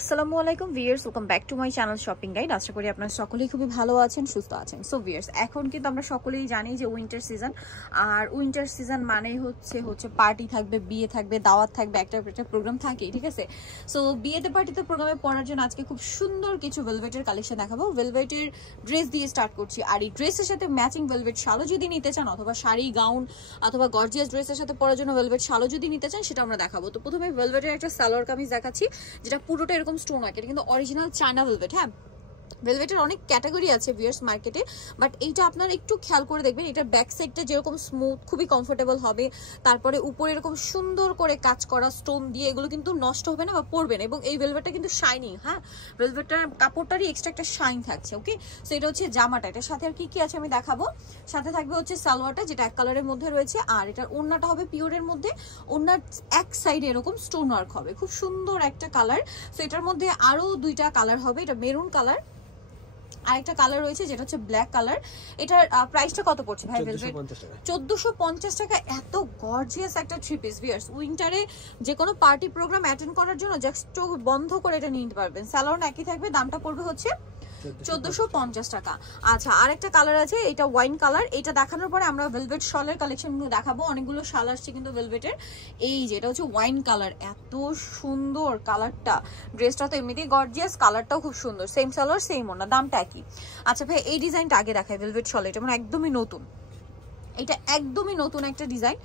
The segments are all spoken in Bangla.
আসসালামু আলাইকুম viewers, welcome back to my channel shopping guide. আশা করি আপনারা সকলেই খুবই ভালো আছেন, সুস্থ আছেন। সো ভিউয়ার্স, এখন কিন্তু আমরা সকলেই জানি যে উইন্টার সিজন, আর উইন্টার সিজন মানেই হচ্ছে পার্টি থাকবে, বিয়ে থাকবে, দাওয়াত থাকবে, একটা প্রোগ্রাম থাকেই, ঠিক আছে। সো বিয়েতে পার্টিতে প্রোগ্রামে পড়ার জন্য আজকে খুব সুন্দর কিছু ভেলভেটের কালেকশন দেখাবো। ভেলভেটের ড্রেস দিয়ে স্টার্ট করছি, আর এই ড্রেসের সাথে ম্যাচিং ভেলভেট শালও যদি নিতে চান, অথবা শাড়ি গাউন অথবা গর্জিয়াস ড্রেসের সাথে পরার জন্য ভেলভেট শালও যদি নিতে চান, সেটা আমরা দেখাবো। তো প্রথমে ভেলভেটের একটা সালোয়ার কামিজ দেখাচ্ছি, যেটা পুরোটা এরকম স্টোন আছে, এটা কিন্তু অরিজিনাল চায়না ভেলভেট। হ্যাঁ, ভেলভেটের অনেক ক্যাটাগরি আছে ভিউয়ার্স মার্কেটে, বাট এইটা আপনারা একটু খেয়াল করে দেখবেন। এটার ব্যাক সাইডটা যেরকম স্মুথ, খুবই কমফোর্টেবল হবে, তারপরে উপরে এরকম সুন্দর করে কাজ করা স্টোন দিয়ে, এগুলো কিন্তু নষ্ট হবে না বা পড়বে না। এবং এই ভেলভেটটা কিন্তু শাইনিং, হ্যাঁ, ভেলভেটটার কাপড়টারই এক্সট্রা একটা শাইন থাকছে। ওকে, সো এটা হচ্ছে জামাটা, এটার সাথে আর কি কি আছে আমি দেখাবো। সাথে থাকবে হচ্ছে সালোয়ারটা, যেটা এক কালারের মধ্যে রয়েছে, আর এটার ওড়নাটা হবে পিওরের মধ্যে। ওড়নার এক সাইডে এরকম স্টোন ওয়ার্ক হবে, খুব সুন্দর একটা কালার। সো এটার মধ্যে আরো দুইটা কালার হবে, এটা মেরুন কালার, আরেকটা কালার রয়েছে যেটা হচ্ছে ব্ল্যাক কালার। এটার প্রাইসটা কত পড়ছে ভাই? ভেলভেট 1450 টাকা। এত গর্জিয়াস একটা থ্রি পিস ভিউয়ার্স, উইন্টারে যে কোনো পার্টি প্রোগ্রাম অ্যাটেন্ড করার জন্য জাস্ট চোখ বন্ধ করে এটা নিতে পারবেন। সালোয়ার একই থাকবে, দামটা পড়বে হচ্ছে 1450 টাকা। আচ্ছা, আরেকটা কালার আছে, এটা ওয়াইন কালার। এটা দেখানোর পরে আমরা ভেলভেট শলের কালেকশনগুলো দেখাবো। অনেকগুলো শাল আসছে কিন্তু ভেলভেটের। এই যে এটা হচ্ছে ওয়াইন কালার, এত সুন্দর কালারটা। ড্রেসটা তো এমনিতেই গর্জিয়াস, কালারটাও খুব সুন্দর। সেম সালোয়ার সেম ওড়না, দামটা একই। আচ্ছা ভাই, এই ডিজাইনটা আগে দেখায় ভেলভেট শল। এটা মানে একদমই নতুন, এটা একদমই নতুন একটা ডিজাইন,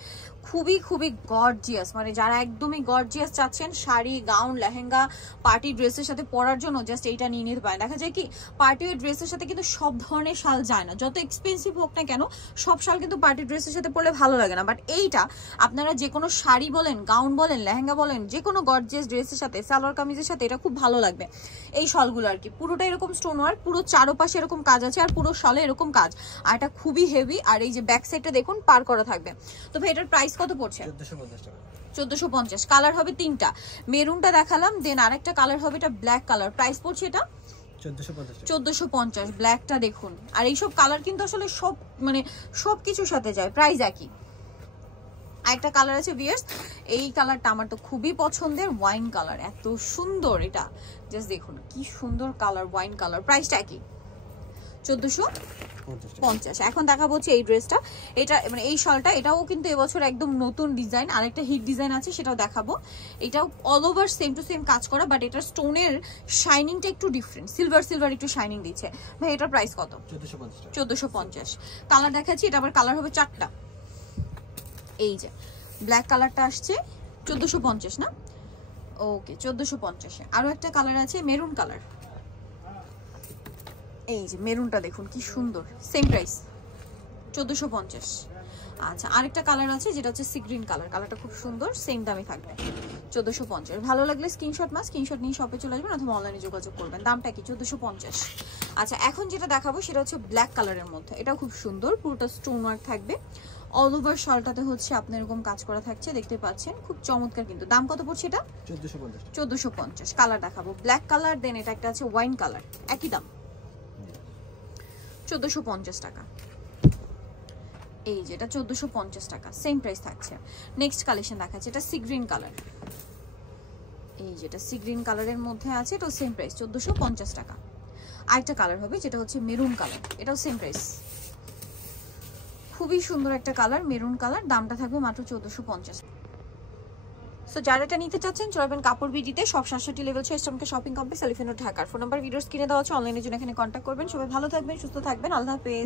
খুবই খুবই গর্জিয়াস। মানে যারা একদমই গর্জিয়াস চাচ্ছেন, শাড়ি গাউন লেহেঙ্গা পার্টি ড্রেসের সাথে পরার জন্য, জাস্ট এইটা নিয়ে নিতে পারেন। দেখা যায় কি পার্টি ড্রেসের সাথে কিন্তু সব ধরনের শাল যায় না, যত এক্সপেন্সিভ হোক না কেন, সব শাল কিন্তু পার্টি ড্রেসের সাথে পরলে ভালো লাগে না। বাট এইটা আপনারা যে কোনো শাড়ি বলেন, গাউন বলেন, লেহেঙ্গা বলেন, যে কোনো গর্জিয়াস ড্রেসের সাথে, সালোয়ার কামিজের সাথে এটা খুব ভালো লাগবে। এই শলগুলো আর কি পুরোটা এরকম স্টোন ওয়ার্ক, পুরো চারপাশে এরকম কাজ আছে, আর পুরো শলে এরকম কাজ, আর এটা খুবই হেভি। আর এই যে ব্যাক সাইডটা দেখুন পার করা থাকবে। তো ভাই এটার প্রাইস কত পড়ছে? 1450। কালার হবে তিনটা, মেরুনটা দেখালাম, দেন আরেকটা কালার হবে এটা ব্ল্যাক কালার। প্রাইস পড়ছে এটা 1450। ব্ল্যাকটা দেখুন, আর এইসব কালার কিন্তু আসলে সব মানে সবকিছুর সাথে যায়, প্রাইস একই। আরেকটা কালার আছে ভিউয়ার্স, এই কালারটা আমার তো খুবই পছন্দের, ওয়াইন কালার, এত সুন্দর। এটা জাস্ট দেখুন কি সুন্দর কালার, ওয়াইন কালার। প্রাইসটা কি? 1450। এখন দেখাবো হচ্ছে এই ড্রেসটা, এটা মানে এই শালটা, এটাও কিন্তু এবছর একদম নতুন ডিজাইন। আরেকটা হিট ডিজাইন আছে, সেটাও দেখাবো। এটাও all over same to same কাজ করা, বাট এটার স্টোনের শাইনিংটা একটু ডিফারেন্ট, সিলভার সিলভার একটু শাইনিং দিচ্ছে। ভাই এটার প্রাইস কত? 1450। কালার দেখাচ্ছি, এটা আবার কালার হবে চারটা। এই যে ব্ল্যাক কালারটা আসছে 1450 না? ওকে, 1450। আরো একটা কালার আছে মেরুন কালার, এই যে মেরুনটা দেখুন কি সুন্দর, সেম প্রাইস 1450। আচ্ছা, আরেকটা কালার আছে যেটা হচ্ছে সি গ্রিন কালার, কালারটা খুব সুন্দর, সেম দামে থাকবে 1450। ভালো লাগলে স্ক্রিনশট নিয়ে শপে চলে আসবেন অথবা অনলাইনে যোগাযোগ করবেন। দামটা কি? 1450। আচ্ছা, এখন যেটা দেখাবো সেটা হচ্ছে ব্ল্যাক কালারের মধ্যে, এটাও খুব সুন্দর, পুরোটা স্টোন ওয়ার্ক থাকবে, অল ওভার শালটাতে হচ্ছে আপনার এরকম কাজ করা থাকছে, দেখতে পাচ্ছেন, খুব চমৎকার। কিন্তু দাম কত পড়ছে এটা? 1450। কালার দেখাবো ব্ল্যাক কালার, দেন এটা একটা আছে ওয়াইন কালার, একই দাম 1450 টাকা। এই যে এটা 1450 টাকা, সেম প্রাইস থাকছে। নেক্সট কালেকশন দেখাচ্ছে, এটা সি গ্রিন কালার, এই যেটা সি গ্রিন কালারের মধ্যে আছে, এটাও সেম প্রাইস 1450 টাকা। আরেকটা কালার হবে যেটা হচ্ছে মেরুন কালার, এটাও সেম প্রাইস, খুবই সুন্দর একটা কালার, মেরুন কালার। দামটা থাকবে মাত্র 1450। সো যারা এটা নিতে চাচ্ছেন চলবেন কাপড় বিডিতে, সব 67 লেভেল 6 স্টমকে শপিং কমপ্লেক্স, এলিফ্যান্ট রোড, ঢাকার। ফোন নাম্বার ভিডিওস কিনে দেওয়া আছে, অনলাইনে জন্য এখানে কন্ট্যাক্ট করবেন। সবাই ভালো থাকবেন, সুস্থ থাকবেন, আল্লাহ হাফেজ।